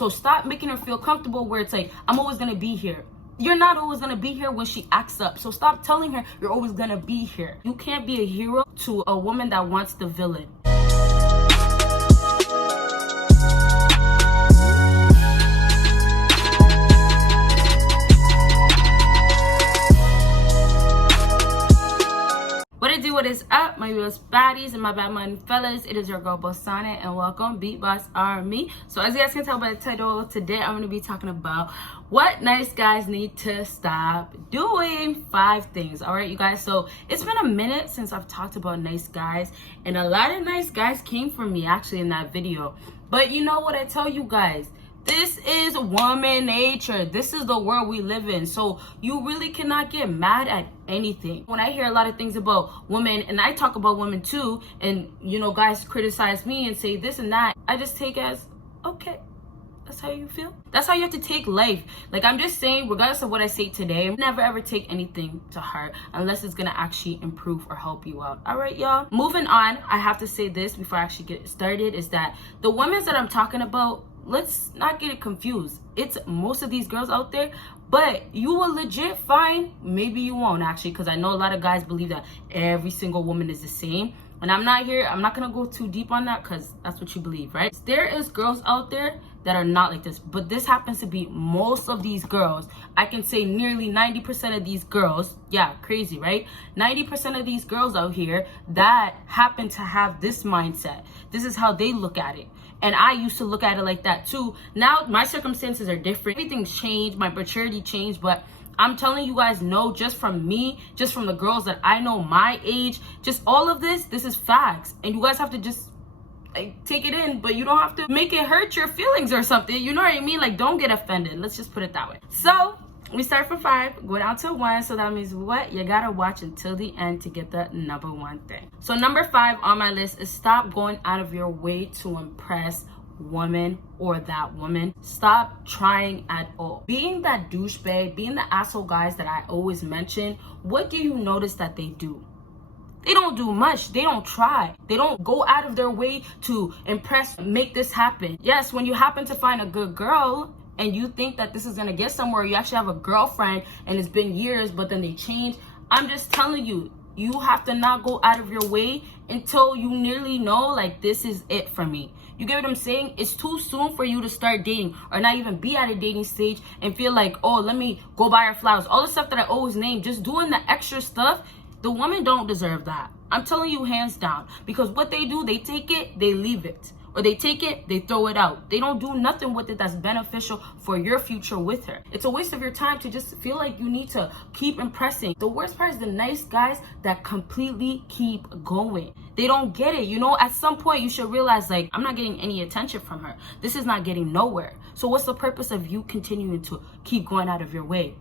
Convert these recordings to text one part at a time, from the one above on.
So stop making her feel comfortable where it's like, I'm always gonna be here. You're not always gonna be here when she acts up. So stop telling her you're always gonna be here. You can't be a hero to a woman that wants the villain. What is up, my BBossBaddies and my bad mind fellas? It is your girl Bosana and welcome BBossArmy. So as you guys can tell by the title, today I'm going to be talking about what nice guys need to stop doing. 5 things. All right, you guys. So it's been a minute since I've talked about nice guys, and a lot of nice guys came from me actually in that video. But you know what I tell you guys? This is woman nature. This is the world we live in. So you really cannot get mad at anything. When I hear a lot of things about women, and I talk about women too, and you know, guys criticize me and say this and that, I just take as, okay, that's how you feel. That's how you have to take life. Like, I'm just saying, regardless of what I say today, never ever take anything to heart unless it's gonna actually improve or help you out. All right, y'all. Moving on, I have to say this before I actually get started, is that the women that I'm talking about, let's not get it confused. It's most of these girls out there, but you will legit find, maybe you won't actually, because I know a lot of guys believe that every single woman is the same. And I'm not gonna go too deep on that because that's what you believe, right? There is girls out there that are not like this, but this happens to be most of these girls. I can say nearly 90% of these girls, yeah, crazy, right? 90% of these girls out here that happen to have this mindset. This is how they look at it. And I used to look at it like that too. Now my circumstances are different. Everything's changed, my maturity changed, but I'm telling you guys, no, just from me, just from the girls that I know my age, just all of this is facts. And you guys have to just take it in, but you don't have to make it hurt your feelings or something. You know what I mean? Like, don't get offended. Let's just put it that way. So we start from 5, go down to 1. So that means what? You gotta watch until the end to get the number 1 thing. So number 5 on my list is stop going out of your way to impress woman or that woman. Stop trying at all. Being that douchebag, being the asshole guys that I always mention, what do you notice that they do? They don't do much. They don't try. They don't go out of their way to impress, make this happen. Yes, when you happen to find a good girl and you think that this is gonna get somewhere, you actually have a girlfriend and it's been years, but then they change. I'm just telling you, you have to not go out of your way until you nearly know, like, this is it for me. You get what I'm saying? It's too soon for you to start dating or not even be at a dating stage and feel like, oh, let me go buy her flowers. All the stuff that I always name, just doing the extra stuff, the women don't deserve that. I'm telling you hands down. Because what they do, they take it, they leave it. Or they take it, they throw it out. They don't do nothing with it that's beneficial for your future with her. It's a waste of your time to just feel like you need to keep impressing. The worst part is the nice guys that completely keep going. They don't get it. You know, at some point you should realize, like, I'm not getting any attention from her. This is not getting nowhere. So what's the purpose of you continuing to keep going out of your way?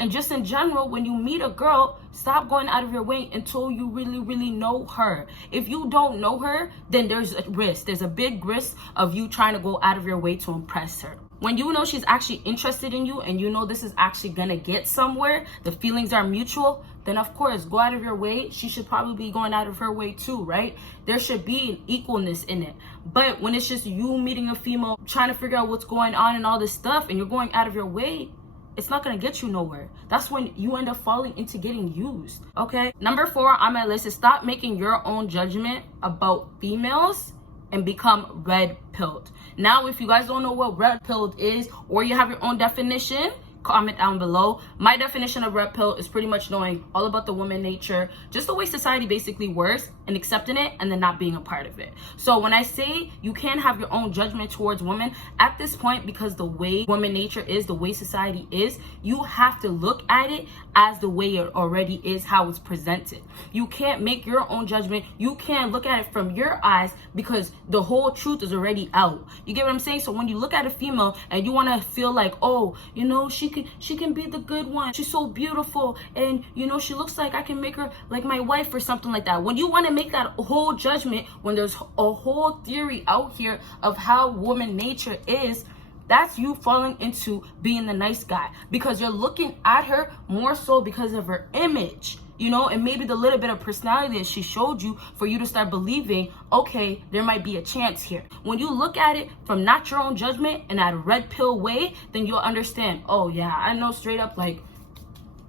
And just in general, when you meet a girl, stop going out of your way until you really, really know her. If you don't know her, then there's a risk. There's a big risk of you trying to go out of your way to impress her. When you know she's actually interested in you and you know this is actually gonna get somewhere, the feelings are mutual, then of course, go out of your way. She should probably be going out of her way too, right? There should be an equalness in it. But when it's just you meeting a female, trying to figure out what's going on and all this stuff, and you're going out of your way, it's not gonna get you nowhere. That's when you end up falling into getting used, okay? Number 4 on my list is stop making your own judgment about females and become red-pilled. Now, if you guys don't know what red-pilled is, or you have your own definition, comment down below. My definition of red pill is pretty much knowing all about the woman nature, just the way society basically works, and accepting it and then not being a part of it. So when I say you can have your own judgment towards women, at this point, because the way woman nature is, the way society is, you have to look at it as the way it already is, how it's presented. You can't make your own judgment. You can't look at it from your eyes because the whole truth is already out. You get what I'm saying? So when you look at a female and you want to feel like, oh, you know, she can be the good one. She's so beautiful, and you know, she looks like I can make her like my wife or something like that. When you want to make that whole judgment, when there's a whole theory out here of how woman nature is, that's you falling into being the nice guy because you're looking at her more so because of her image. you know, and maybe the little bit of personality that she showed you for you to start believing, okay, there might be a chance here. When you look at it from not your own judgment and that red pill way, then you'll understand, oh yeah, I know straight up, like,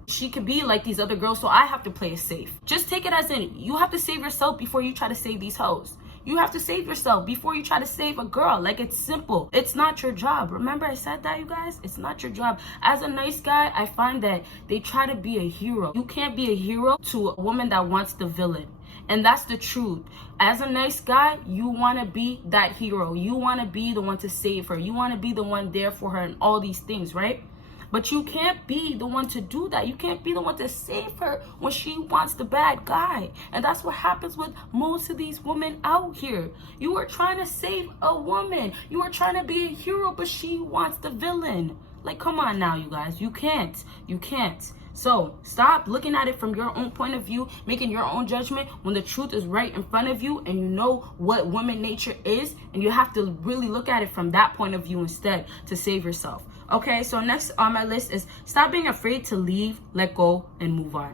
she could be like these other girls, so I have to play it safe. Just take it as in, you have to save yourself before you try to save these hoes. You have to save yourself before you try to save a girl. Like, it's simple. It's not your job. Remember I said that, you guys? It's not your job. As a nice guy, I find that they try to be a hero. You can't be a hero to a woman that wants the villain. And that's the truth. As a nice guy, you want to be that hero. You want to be the one to save her. You want to be the one there for her and all these things, right? But you can't be the one to do that. You can't be the one to save her when she wants the bad guy. And that's what happens with most of these women out here. You are trying to save a woman. You are trying to be a hero, but she wants the villain. Like, come on now, you guys. You can't. You can't. So stop looking at it from your own point of view, making your own judgment when the truth is right in front of you and you know what woman nature is, and you have to really look at it from that point of view instead to save yourself. Okay, so next on my list is stop being afraid to leave, let go, and move on.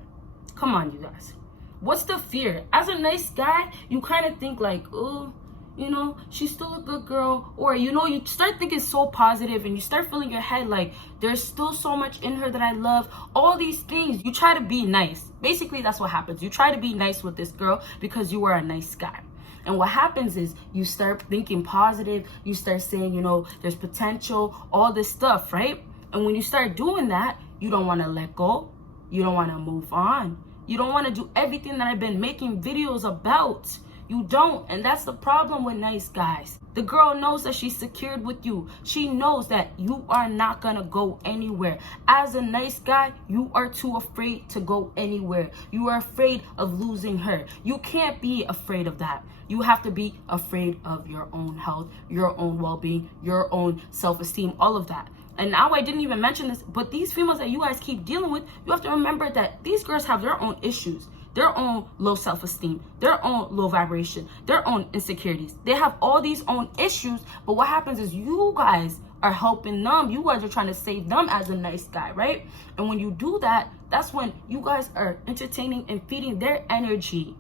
Come on, you guys. What's the fear? As a nice guy, you kind of think like, oh, you know, she's still a good girl. Or, you know, you start thinking so positive and you start feeling your head like there's still so much in her that I love. All these things. You try to be nice. Basically, that's what happens. You try to be nice with this girl because you are a nice guy. And what happens is you start thinking positive. You start saying, you know, there's potential, all this stuff, right? And when you start doing that, you don't want to let go. You don't want to move on. You don't want to do everything that I've been making videos about. You don't. And that's the problem with nice guys. The girl knows that she's secured with you. She knows that you are not going to go anywhere. As a nice guy, you are too afraid to go anywhere. You are afraid of losing her. You can't be afraid of that. You have to be afraid of your own health, your own well-being, your own self-esteem, all of that. And now I didn't even mention this, but these females that you guys keep dealing with, you have to remember that these girls have their own issues, their own low self-esteem, their own low vibration, their own insecurities. They have all these own issues, but what happens is you guys are helping them. You guys are trying to save them as a nice guy, right? And when you do that, that's when you guys are entertaining and feeding their energy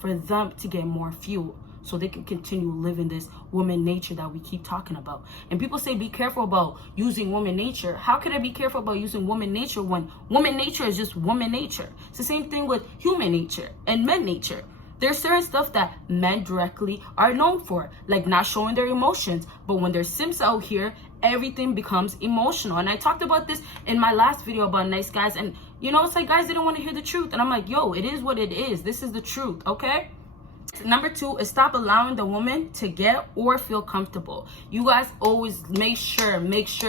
for them to get more fuel, so they can continue living this woman nature that we keep talking about. And people say be careful about using woman nature. How can I be careful about using woman nature when woman nature is just woman nature? It's the same thing with human nature and men nature. There's certain stuff that men directly are known for, like not showing their emotions. But when there's simps out here, everything becomes emotional. And I talked about this in my last video about nice guys. And, you know, it's like guys didn't want to hear the truth. And I'm like, yo, it is what it is. This is the truth, okay? Number 2 is stop allowing the woman to get or feel comfortable. You guys always make sure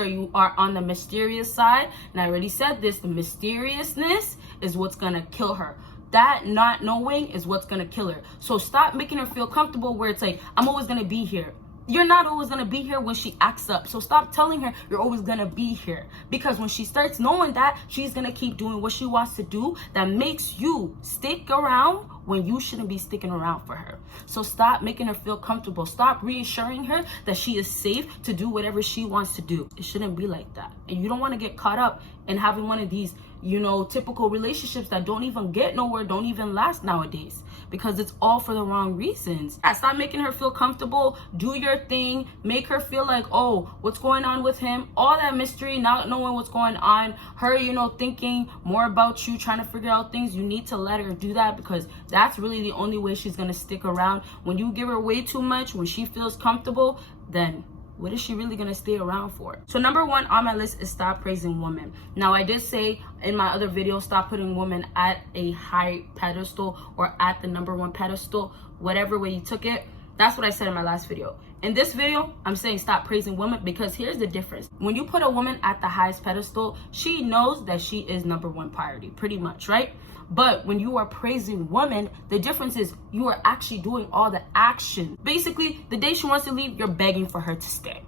you are on the mysterious side. And I already said this, the mysteriousness is what's gonna kill her. That not knowing is what's gonna kill her. So stop making her feel comfortable where it's like, I'm always gonna be here. You're not always gonna be here when she acts up. So stop telling her you're always gonna be here. Because when she starts knowing that, she's gonna keep doing what she wants to do that makes you stick around when you shouldn't be sticking around for her. So stop making her feel comfortable. Stop reassuring her that she is safe to do whatever she wants to do. It shouldn't be like that. And you don't want to get caught up in having one of these, you know, typical relationships that don't even get nowhere, don't even last nowadays, because it's all for the wrong reasons. Stop making her feel comfortable. Do your thing. Make her feel like, oh, what's going on with him? All that mystery, not knowing what's going on. Her, you know, thinking more about you, trying to figure out things. You need to let her do that, because that's really the only way she's going to stick around. When you give her way too much, when she feels comfortable, then what is she really going to stay around for? So number 1 on my list is stop praising women. Now, I did say in my other video, stop putting women at a high pedestal or at the number 1 pedestal, whatever way you took it. That's what I said in my last video. In this video, I'm saying stop praising women, because here's the difference. When you put a woman at the highest pedestal, she knows that she is number 1 priority, pretty much, right? But when you are praising women, the difference is you are actually doing all the action. Basically, the day she wants to leave, you're begging for her to stay.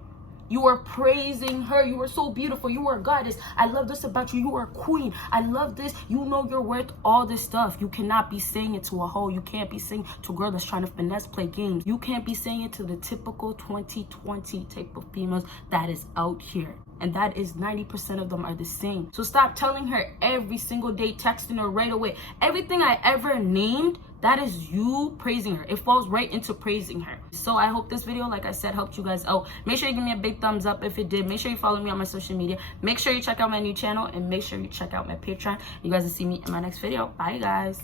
You are praising her. You are so beautiful. You are a goddess. I love this about you. You are a queen. I love this. You know you're worth all this stuff. You cannot be saying it to a hoe. You can't be saying it to a girl that's trying to finesse play games. You can't be saying it to the typical 2020 type of females that is out here. and that is 90% of them are the same. So stop telling her every single day, texting her right away. Everything I ever named, that is you praising her. It falls right into praising her. So I hope this video, like I said, helped you guys out. Make sure you give me a big thumbs up if it did. Make sure you follow me on my social media. Make sure you check out my new channel, and make sure you check out my Patreon. You guys will see me in my next video. Bye, guys.